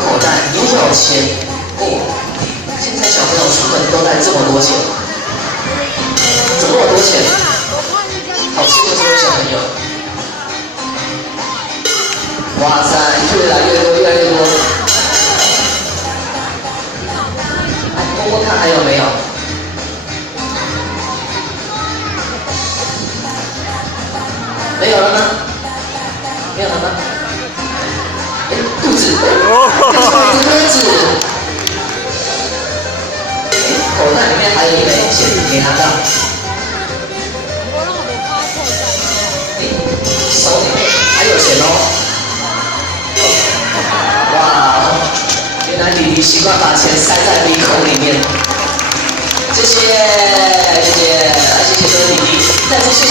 口袋又有钱哦。现在小朋友出门都带这么多钱，怎么那么多钱？好吃就是有小朋友。哇塞，越来越多，越来越多。来摸摸看还有没有？没有了吗？没有了吗？哎，肚子，掉出来一个鸽子。哎，口袋里面还有一枚钱没拿到。哎，手里面还有钱哦。哇，原来弟弟习惯把钱塞在鼻孔里面。谢谢，谢谢，谢谢各位弟弟，再次谢谢。